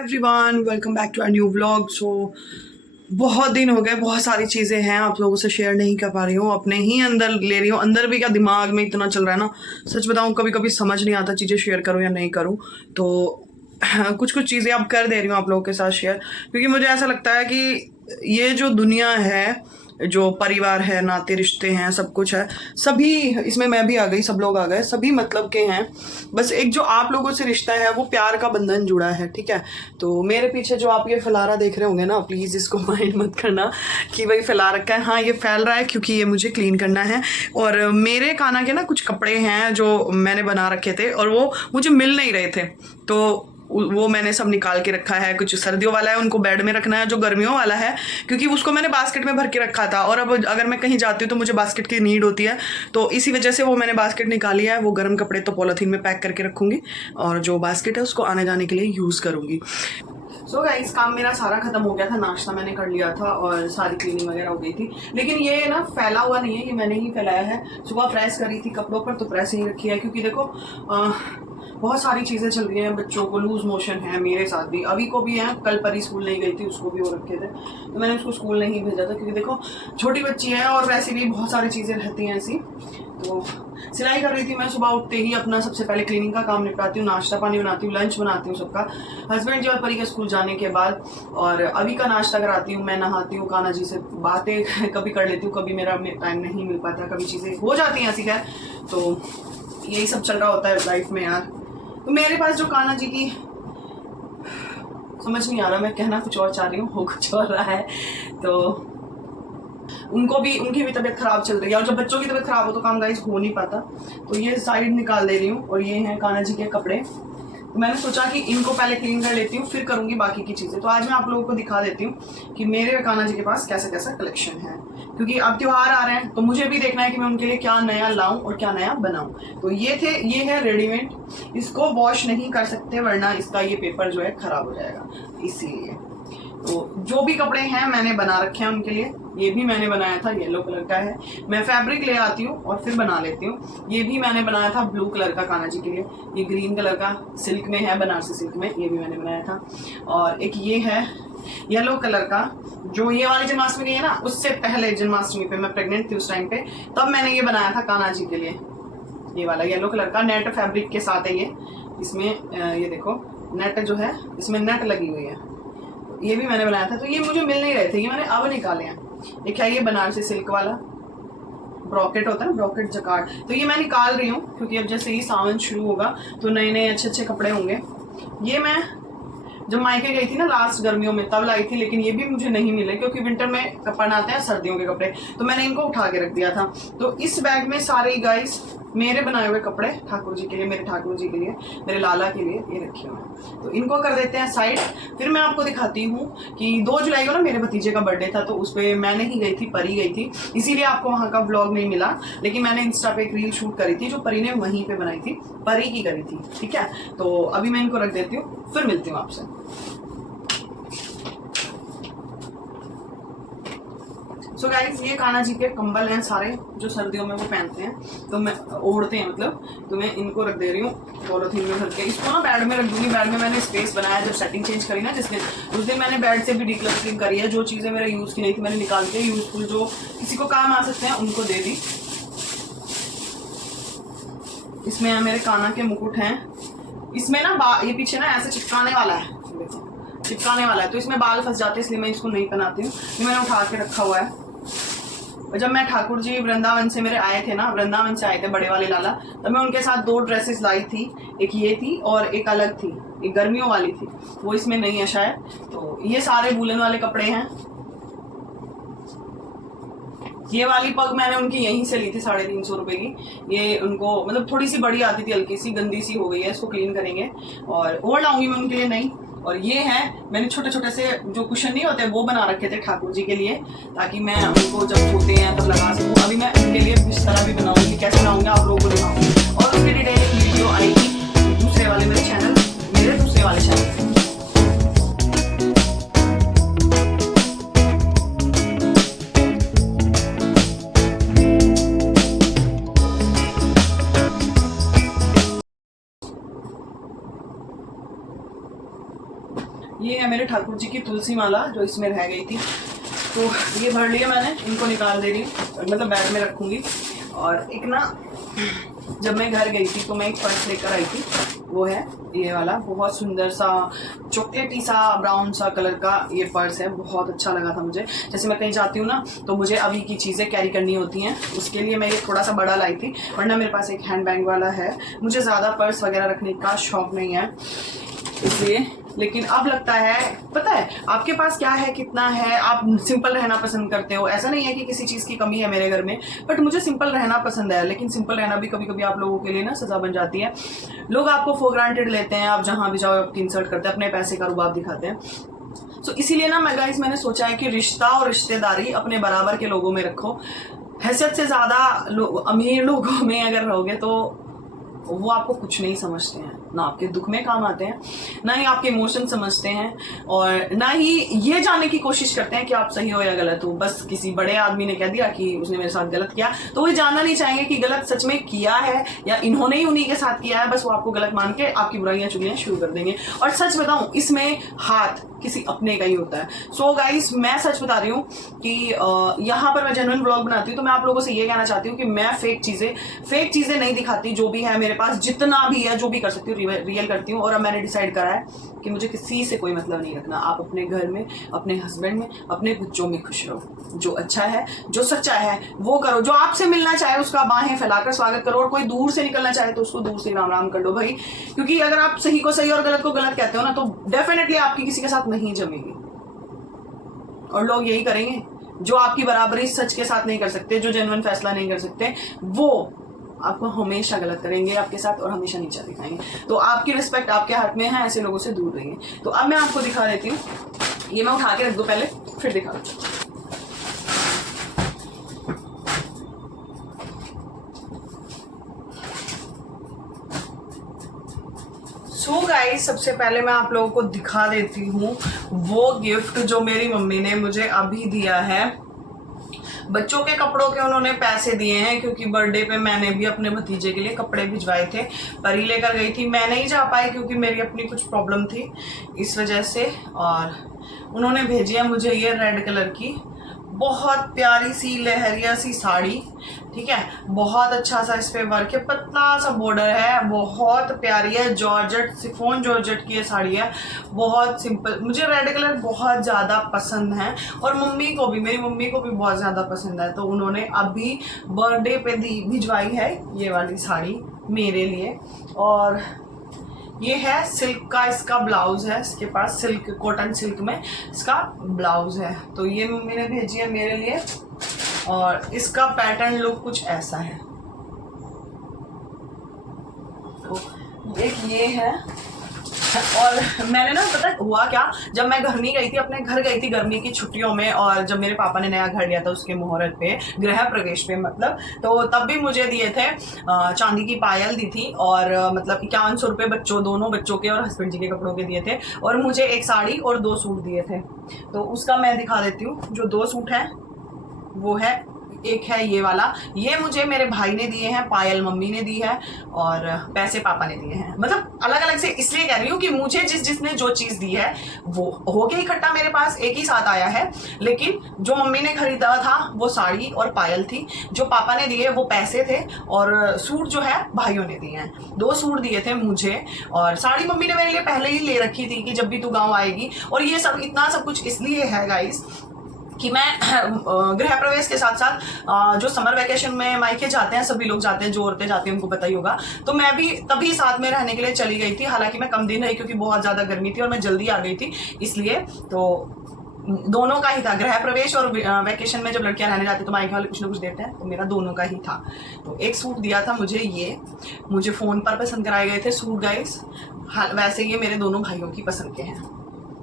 Everyone welcome back to our new vlog. So बहुत दिन हो गए, बहुत सारी चीज़ें हैं आप लोगों से शेयर नहीं कर पा रही हूँ, अपने ही अंदर ले रही हूँ। अंदर भी क्या, दिमाग में इतना चल रहा है ना, सच बताऊँ कभी कभी समझ नहीं आता चीज़ें शेयर करूँ या नहीं करूँ। तो कुछ कुछ चीज़ें अब कर दे रही हूँ आप लोगों के साथ शेयर, क्योंकि मुझे ऐसा लगता है कि ये जो दुनिया है, जो परिवार है, नाते रिश्ते हैं, सब कुछ है, सभी इसमें मैं भी आ गई, सब लोग आ गए, सभी मतलब के हैं। बस एक जो आप लोगों से रिश्ता है वो प्यार का बंधन जुड़ा है, ठीक है। तो मेरे पीछे जो आप ये फैलारा देख रहे होंगे ना, प्लीज़ इसको माइंड मत करना कि भाई फैला रखा है। हाँ, ये फैल रहा है क्योंकि ये मुझे क्लीन करना है। और मेरे काना के ना कुछ कपड़े हैं जो मैंने बना रखे थे और वो मुझे मिल नहीं रहे थे, तो वो मैंने सब निकाल के रखा है। कुछ सर्दियों वाला है, उनको बेड में रखना है। जो गर्मियों वाला है, क्योंकि उसको मैंने बास्केट में भर के रखा था, और अब अगर मैं कहीं जाती हूँ तो मुझे बास्केट की नीड होती है, तो इसी वजह से वो मैंने बास्केट निकाली है। वो गर्म कपड़े तो पॉलीथीन में पैक करके रखूँगी, और जो बास्केट है उसको आने जाने के लिए यूज़ करूँगी। सो गाइस, काम मेरा सारा खत्म हो गया था, नाश्ता मैंने कर लिया था और सारी क्लीनिंग वगैरह हो गई थी। लेकिन ये ना फैला हुआ नहीं है, ये मैंने ही फैलाया है। सुबह प्रेस करी थी कपड़ों पर, तो प्रेस नहीं रखी है, क्योंकि देखो बहुत सारी चीज़ें चल रही हैं। बच्चों को लूज मोशन है, मेरे साथ भी, अभी को भी है। कल परी स्कूल नहीं गई थी, उसको भी वो रखे थे, तो मैंने उसको स्कूल नहीं भेजा था, क्योंकि देखो छोटी बच्ची है और वैसे भी बहुत सारी चीज़ें रहती हैं ऐसी। तो सिलाई कर रही थी मैं, सुबह उठते ही अपना सबसे पहले क्लीनिंग का काम निपटाती हूँ, नाश्ता पानी बनाती हूँ, लंच बनाती हूँ सबका, हस्बैंड जी और परी के स्कूल जाने के बाद, और अभी का नाश्ता कराती हूँ, मैं नहाती हूँ, कान्हा जी से बातें कभी कर लेती हूँ, कभी मेरा टाइम नहीं मिल पाता, कभी चीज़ें हो जाती हैं ऐसी। खैर, तो यही सब चल रहा होता है लाइफ में यार। तो मेरे पास जो कान्हा जी की, समझ नहीं आ रहा, मैं कहना कुछ और चाह रही हूँ, हो कुछ और रहा है। तो उनकी भी तबीयत खराब चल रही है, और जब बच्चों की तबीयत खराब हो तो काम गाइस हो नहीं पाता। तो ये साइड निकाल दे रही हूँ, और ये हैं कान्हा जी के कपड़े। तो मैंने सोचा कि इनको पहले क्लीन कर लेती हूँ, फिर करूंगी बाकी की चीज़ें। तो आज मैं आप लोगों को दिखा देती हूँ कि मेरे कान्हा जी के पास कैसा कैसा कलेक्शन है, क्योंकि अब त्योहार आ रहे हैं, तो मुझे भी देखना है कि मैं उनके लिए क्या नया लाऊं और क्या नया बनाऊं। तो ये है रेडीमेड, इसको वॉश नहीं कर सकते वरना इसका ये पेपर जो है खराब हो जाएगा, इसीलिए। तो जो भी कपड़े हैं मैंने बना रखे हैं उनके लिए। ये भी मैंने बनाया था, येलो कलर का है, मैं फैब्रिक ले आती हूँ और फिर बना लेती हूँ। ये भी मैंने बनाया था ब्लू कलर का कान्हा जी के लिए। ये ग्रीन कलर का सिल्क में है, बनारसी सिल्क में, ये भी मैंने बनाया था। और एक ये है येलो कलर का, जो ये वाली जन्माष्टमी गई है ना, उससे पहले जन्माष्टमी पे मैं प्रेग्नेंट थी उस टाइम पे, तब मैंने ये बनाया था कान्हा जी के लिए। ये वाला येलो कलर का नेट फैब्रिक के साथ है ये। इसमें ये देखो नेट जो है, इसमें नेट लगी हुई है। ये भी मैंने बनाया था। तो ये मुझे मिल नहीं रहे थे, ये मैंने अब निकाले हैं। एक है ये बनारसी सिल्क वाला, ब्रॉकेट होता है ना, ब्रॉकेट जकार्ड, तो ये मैं निकाल रही हूँ, क्योंकि अब जैसे ही सावन शुरू होगा तो नए नए अच्छे अच्छे कपड़े होंगे। ये मैं जब मायके गई थी ना लास्ट गर्मियों में, तब लाई थी, लेकिन ये भी मुझे नहीं मिले, क्योंकि विंटर में कपड़े आते हैं सर्दियों के कपड़े, तो मैंने इनको उठा के रख दिया था। तो इस बैग में सारे गाइस मेरे बनाए हुए कपड़े ठाकुर जी के लिए, मेरे ठाकुर जी के लिए, मेरे लाला के लिए ये रखे हुए हैं। तो इनको कर देते हैं साइड। फिर मैं आपको दिखाती हूँ कि 2 जुलाई को ना मेरे भतीजे का बर्थडे था, तो उस पर मैं नहीं गई थी, परी गई थी, इसीलिए आपको वहाँ का व्लॉग नहीं मिला। लेकिन मैंने इंस्टा पे एक रील शूट करी थी, जो परी ने वहीं पे बनाई थी, परी की करी थी, ठीक है। तो अभी मैं इनको रख देती हूँ, फिर मिलती हूँ आपसे। सो गाइस, ये कान्हा जी के कंबल हैं सारे, जो सर्दियों में वो पहनते हैं, तो मैं ओढ़ते हैं मतलब, तो मैं इनको रख दे रही हूँ पॉलीथीन में भर के। इसको ना बेड में रख दूंगी। बेड में मैंने स्पेस बनाया, जब सेटिंग चेंज करी ना जिस दिन, उस दिन मैंने बेड से भी डीक्लटरिंग करी है। जो चीज़ें मेरे यूज़ की नहीं थी मैंने निकाल के यूजफुल, जो किसी को काम आ सकते हैं, उनको दे दी। इसमें मेरे कान्हा के मुकुट हैं। इसमें ना ये पीछे ना ऐसे चिपकाने वाला है, चिपकाने वाला है, तो इसमें बाल फंस जाते हैं, इसलिए मैं इसको नहीं पहनाती हूँ। ये मैंने उठा के रखा हुआ है। और जब मैं ठाकुर जी वृंदावन से मेरे आए थे ना, वृंदावन से आए थे बड़े वाले लाला, तब मैं उनके साथ 2 ड्रेसेस लाई थी। एक ये थी और एक अलग थी, एक गर्मियों वाली थी, वो इसमें नहीं है शायद। तो ये सारे वूलन वाले कपड़े हैं। ये वाली पग मैंने उनकी यहीं से ली थी 350 रुपए की। ये उनको मतलब थोड़ी सी बड़ी आती थी, हल्की सी गंदी सी हो गई है, इसको क्लीन करेंगे और लाऊंगी मैं उनके लिए नई। और ये है, मैंने छोटे छोटे से जो कुशन नहीं होते वो बना रखे थे ठाकुर जी के लिए, ताकि मैं उनको जब सोते हैं तब लगा सकूँ। अभी मैं उनके लिए बिस्तर भी बनाऊंगी, कैसे बनाऊंगी आप लोगों को दिखाऊंगी, और उसकी डिटेल वीडियो आएगी दूसरे वाले मेरे चैनल, मेरे दूसरे वाले चैनल। ये है मेरे ठाकुर जी की तुलसी माला जो इसमें रह गई थी, तो ये भर लिया मैंने, इनको निकाल दे रही हूँ, मतलब बैग में रखूँगी। और एक ना जब मैं घर गई थी तो मैं एक पर्स लेकर आई थी, वो है ये वाला, बहुत सुंदर सा चॉकलेटी सा ब्राउन सा कलर का ये पर्स है, बहुत अच्छा लगा था मुझे। जैसे मैं कहीं जाती हूँ ना तो मुझे अभी की चीज़ें कैरी करनी होती हैं, उसके लिए मैं ये थोड़ा सा बड़ा लाई थी, वरना मेरे पास एक हैंड बैग वाला है। मुझे ज़्यादा पर्स वगैरह रखने का शौक नहीं है इसलिए, लेकिन अब लगता है, पता है आपके पास क्या है, कितना है, आप सिंपल रहना पसंद करते हो। ऐसा नहीं है कि किसी चीज़ की कमी है मेरे घर में, बट मुझे सिंपल रहना पसंद है। लेकिन सिंपल रहना भी कभी कभी आप लोगों के लिए ना सजा बन जाती है। लोग आपको फॉर ग्रांटेड लेते हैं, आप जहाँ भी जाओ आपकी इंसल्ट करते हैं, अपने पैसे का रुबाब दिखाते हैं। तो इसीलिए ना मैंने सोचा है कि रिश्ता और रिश्तेदारी अपने बराबर के लोगों में रखो। हैसियत से ज़्यादा अमीर लोगों में अगर रहोगे तो वो आपको कुछ नहीं समझते हैं, ना आपके दुख में काम आते हैं, ना ही आपके इमोशन समझते हैं, और ना ही ये जानने की कोशिश करते हैं कि आप सही हो या गलत हो। बस किसी बड़े आदमी ने कह दिया कि उसने मेरे साथ गलत किया, तो वो जानना नहीं चाहेंगे कि गलत सच में किया है या इन्होंने ही उन्हीं के साथ किया है। बस वो आपको गलत मान के आपकी बुराइयां चुगलियां शुरू कर देंगे। और सच बताऊं, इसमें हाथ किसी अपने का ही होता है। सो गाइस, मैं सच बता रही हूँ कि यहाँ पर मैं जेन्युइन ब्लॉग बनाती हूँ, तो मैं आप लोगों से ये कहना चाहती हूँ कि मैं फेक चीजें नहीं दिखाती। जो भी है मेरे पास, जितना भी है, जो भी कर सकती हूँ रियल करती हूँ। और अब मैंने डिसाइड करा है कि मुझे किसी से कोई मतलब नहीं रखना। आप अपने घर में, अपने हस्बैंड में, अपने बच्चों में खुश रहो। जो अच्छा है, जो सच्चा है वो करो। जो आपसे मिलना चाहे उसका बाहें फैलाकर स्वागत करो, और कोई दूर से निकलना चाहे तो उसको दूर से राम राम कर लो भाई। क्योंकि अगर आप सही को सही और गलत को गलत कहते हो ना, तो डेफिनेटली आपकी किसी के साथ नहीं जमेगी। और लोग यही करेंगे जो आपकी बराबरी सच के साथ नहीं कर सकते, जो जेन्युइन फैसला नहीं कर सकते, वो आपको हमेशा गलत करेंगे आपके साथ और हमेशा नीचा दिखाएंगे। तो आपकी रिस्पेक्ट आपके हाथ में है, ऐसे लोगों से दूर रहिए। तो अब मैं आपको दिखा देती हूँ, ये मैं उठा के रख दूँ पहले, फिर दिखा दूँ। सो गाइस, सबसे पहले मैं आप लोगों को दिखा देती हूँ वो गिफ्ट जो मेरी मम्मी ने मुझे अभी दिया है। बच्चों के कपड़ों के उन्होंने पैसे दिए हैं, क्योंकि बर्थडे पे मैंने भी अपने भतीजे के लिए कपड़े भिजवाए थे। परी लेकर गई थी, मैं नहीं जा पाई क्योंकि मेरी अपनी कुछ प्रॉब्लम थी इस वजह से। और उन्होंने भेजी है मुझे ये रेड कलर की बहुत प्यारी सी लहरिया सी साड़ी, ठीक है। बहुत अच्छा सा इस पे वर्क है, पतला सा बॉर्डर है, बहुत प्यारी है। जॉर्जेट, शिफॉन जॉर्जेट की ये साड़ी है, बहुत सिंपल। मुझे रेड कलर बहुत ज़्यादा पसंद है, और मेरी मम्मी को भी बहुत ज़्यादा पसंद है। तो उन्होंने अभी बर्थडे पे भिजवाई है ये वाली साड़ी मेरे लिए। और ये है सिल्क का, इसका ब्लाउज है, इसके पास सिल्क, कॉटन सिल्क में इसका ब्लाउज है। तो ये मम्मी ने भेजी है मेरे लिए, और इसका पैटर्न लुक कुछ ऐसा है। तो एक ये है। और मैंने ना, पता हुआ क्या, जब मैं घर नहीं गई थी, अपने घर गई थी गर्मी की छुट्टियों में, और जब मेरे पापा ने नया घर लिया था उसके मुहूर्त पे, गृह प्रवेश पे मतलब, तो तब भी मुझे दिए थे चांदी की पायल दी थी, और मतलब 5100 रुपये दोनों बच्चों के और हस्बैंड जी के कपड़ों के दिए थे, और मुझे एक साड़ी और 2 सूट दिए थे। तो उसका मैं दिखा देती हूँ। जो 2 सूट हैं वो है, एक है ये वाला, ये मुझे मेरे भाई ने दिए हैं, पायल मम्मी ने दी है, और पैसे पापा ने दिए हैं। मतलब अलग अलग से इसलिए कह रही हूँ कि मुझे जिसने जो चीज़ दी है वो हो गया इकट्ठा, मेरे पास एक ही साथ आया है। लेकिन जो मम्मी ने खरीदा था वो साड़ी और पायल थी, जो पापा ने दिए वो पैसे थे, और सूट जो है भाइयों ने दिए हैं। 2 सूट दिए थे मुझे, और साड़ी मम्मी ने मेरे लिए पहले ही ले रखी थी कि जब भी तू गाँव आएगी। और ये सब इतना सब कुछ इसलिए है गाइस कि मैं गृह प्रवेश के साथ साथ जो समर वेकेशन में मायके जाते हैं, सभी लोग जाते हैं, जो औरतें जाती हैं उनको पता ही होगा, तो मैं भी तभी साथ में रहने के लिए चली गई थी। हालांकि मैं कम दिन रही क्योंकि बहुत ज़्यादा गर्मी थी और मैं जल्दी आ गई थी, इसलिए। तो दोनों का ही था, गृह प्रवेश और वेकेशन में जब लड़कियां रहने जाती तो मायके वाले कुछ ना कुछ देते हैं, तो मेरा दोनों का ही था। तो एक सूट दिया था मुझे, ये मुझे फ़ोन पर पसंद कराए गए थे सूट गाइस। हाँ, वैसे ये मेरे दोनों भाइयों की पसंद के हैं।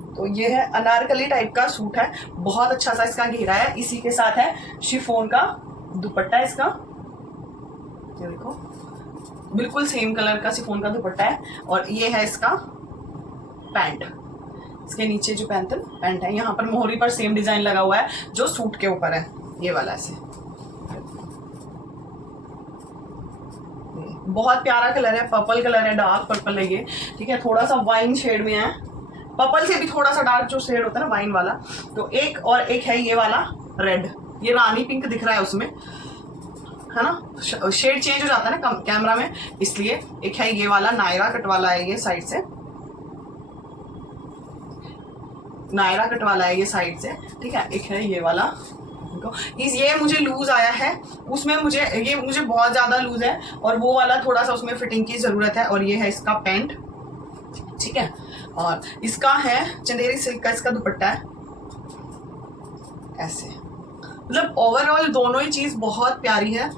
तो ये है अनारकली टाइप का सूट है, बहुत अच्छा सा इसका घेरा है। इसी के साथ है शिफॉन का दुपट्टा, इसका ये देखो बिल्कुल सेम कलर का शिफॉन का दुपट्टा है। और ये है इसका पैंट, इसके नीचे जो पैंट है, यहाँ पर मोहरी पर सेम डिजाइन लगा हुआ है जो सूट के ऊपर है, ये वाला ऐसे। बहुत प्यारा कलर है, पर्पल कलर है, डार्क पर्पल है ये, ठीक है। थोड़ा सा वाइन शेड में है, पर्पल से भी थोड़ा सा डार्क जो शेड होता है ना वाइन वाला, तो एक और एक है ये वाला रेड, ये रानी पिंक दिख रहा है उसमें, है ना, शेड चेंज हो जाता है ना कैमरा में, इसलिए। एक है ये वाला नायरा कट वाला है, ये साइड से नायरा कट वाला है, ये साइड से, ठीक है। एक है ये वाला, ये मुझे लूज आया है, उसमें ये मुझे बहुत ज्यादा लूज है, और वो वाला थोड़ा सा उसमें फिटिंग की जरूरत है। और ये है इसका पैंट, ठीक है। और इसका है चंदेरी सिल्क का इसका दुपट्टा है, ऐसे। मतलब ओवरऑल दोनों ही चीज बहुत प्यारी है।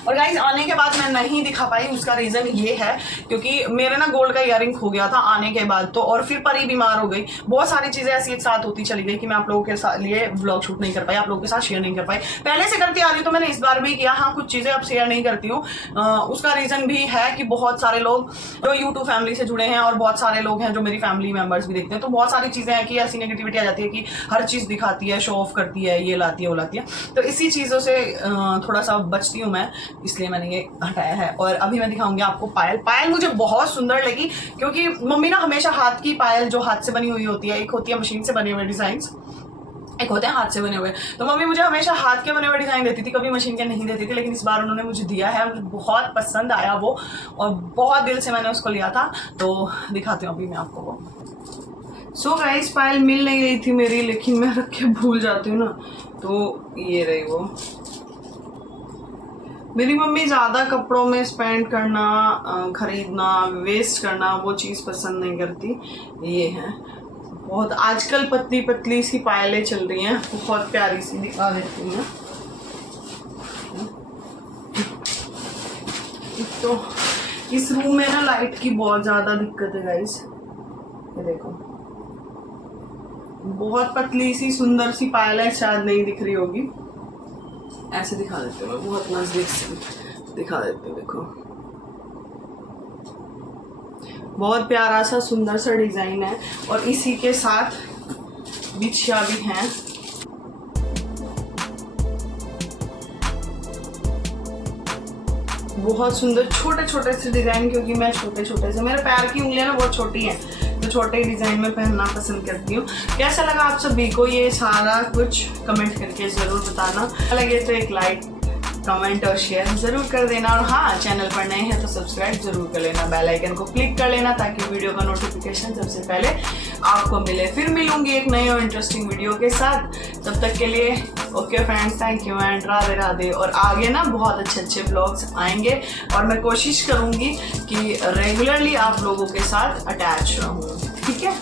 और गाइस आने के बाद मैं नहीं दिखा पाई, उसका रीजन ये है क्योंकि मेरे ना गोल्ड का इयररिंग खो गया था आने के बाद, तो और फिर परी बीमार हो गई, बहुत सारी चीजें ऐसी एक साथ होती चली गई कि मैं आप लोगों के साथ लिए व्लॉग शूट नहीं कर पाई, आप लोगों के साथ शेयर नहीं कर पाई। पहले से करती आ रही हूँ, तो मैंने इस बार भी किया, हाँ कुछ चीजें अब शेयर नहीं करती हूँ। उसका रीजन भी है कि बहुत सारे लोग जो यूट्यूब फैमिली से जुड़े हैं और बहुत सारे लोग हैं जो मेरी फैमिली मेंबर्स भी देखते हैं, तो बहुत सारी चीजें हैं कि ऐसी नेगेटिविटी आ जाती है कि हर चीज दिखाती है, शो ऑफ करती है, ये लाती है वो लाती है, तो इसी चीजों से थोड़ा सा बचती हूँ मैं, इसलिए मैंने ये हटाया है। और अभी मैं दिखाऊंगी आपको पायल मुझे बहुत सुंदर लगी, क्योंकि मम्मी ना हमेशा हाथ की पायल जो हाथ से बनी हुई होती है, एक होती है मशीन से बने हुए डिजाइन्स, एक होते हैं हाथ से बने हुए, तो मम्मी मुझे हमेशा हाथ के बने हुए डिजाइन देती थी, कभी मशीन के नहीं देती थी, लेकिन इस बार उन्होंने मुझे दिया है, मुझे बहुत पसंद आया वो, और बहुत दिल से मैंने उसको लिया था, तो दिखाती हूँ अभी मैं आपको वो। सो गाइस पायल मिल नहीं रही थी मेरी, लेकिन मैं रख के भूल जाती हूँ ना, तो ये रही वो। मेरी मम्मी ज़्यादा कपड़ों में स्पेंड करना, खरीदना, वेस्ट करना वो चीज़ पसंद नहीं करती। ये है बहुत, आजकल पतली पतली सी पायलें चल रही हैं, बहुत प्यारी सी, दिखा देती हूँ। तो इस रूम में ना लाइट की बहुत ज़्यादा दिक्कत है गाइस, ये देखो बहुत पतली सी सुंदर सी पायलें शायद नहीं दिख रही होगी, ऐसे दिखा देते हो, बहुत नजदीक से दिखा देते हो, देखो बहुत प्यारा सा सुंदर सा डिजाइन है, और इसी के साथ बिछिया भी हैं। बहुत सुंदर छोटे छोटे से डिजाइन, क्योंकि मैं छोटे छोटे से, मेरे पैर की उंगलियां ना बहुत छोटी हैं, तो छोटे डिजाइन में पहनना पसंद करती हूँ। कैसा लगा आप सभी को ये सारा कुछ कमेंट करके जरूर बताना, लगे तो एक लाइक कमेंट और शेयर जरूर कर देना, और हाँ चैनल पर नए हैं तो सब्सक्राइब जरूर कर लेना, बेल आइकन को क्लिक कर लेना ताकि वीडियो का नोटिफिकेशन सबसे पहले आपको मिले। फिर मिलूंगी एक नई और इंटरेस्टिंग वीडियो के साथ, तब तक के लिए okay friends, thank you and Radhe Radhe. और आगे ना बहुत अच्छे अच्छे ब्लॉग्स आएंगे, और मैं कोशिश करूंगी कि रेगुलरली आप लोगों के साथ अटैच रहूँ, ठीक है।